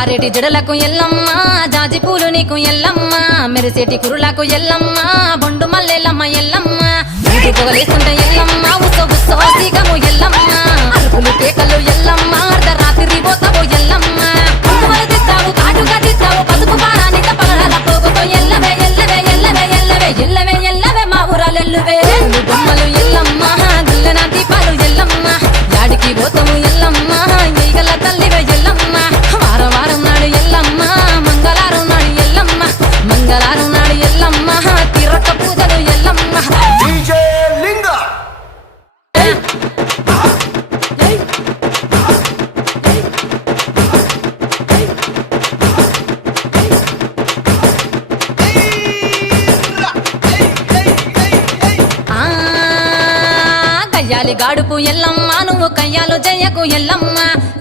జారేటి జడలకు ఎల్లమ్మ జాజి పూలు నీకు ఎల్లమ్మ మెరిసేటి కురులకు ఎల్లమ్మ బొండు మల్లెలమ్మ ఎల్లమ్మ ఇంటి పొగలేస్తుంటే ఎల్లమ్మ ఉసో ఉసో సీకము ఎల్లమ్మ అరుపులు కేకలు ఎల్లమ్మ అర్ధరాత్రి పోతావు ఎల్లమ్మ పువ్వులు తిత్తావు కాటుగా తిత్తావు పసుపు పారానిత పగడాల పోగుతో ఎల్లవే ఎల్లవే ఎల్లవే ఎల్లవే ఎల్లవే ఎల్లవే మా ఊరాలెల్లువే బొమ్మలు ఎల్లమ్మ గుల్లెన దీపాలు ఎల్లమ్మ యాడికి పోతాము ఎల్లమ్మ ఈగల తల్లివే ఎల్లమ్మ వారం వారం నాడు ఎల్లమ్మ మంగళవారం నాడు ఎల్లమ్మ మంగళవారం నాడు ఎల్లమ్మ తిరక్క పూజలు ఎల్లమ్మ డీజే లింగ కయ్యాలి గాడుపు ఎల్లమ్మ నువ్వు కయ్యాలు జయ్యకు ఎల్లమ్మ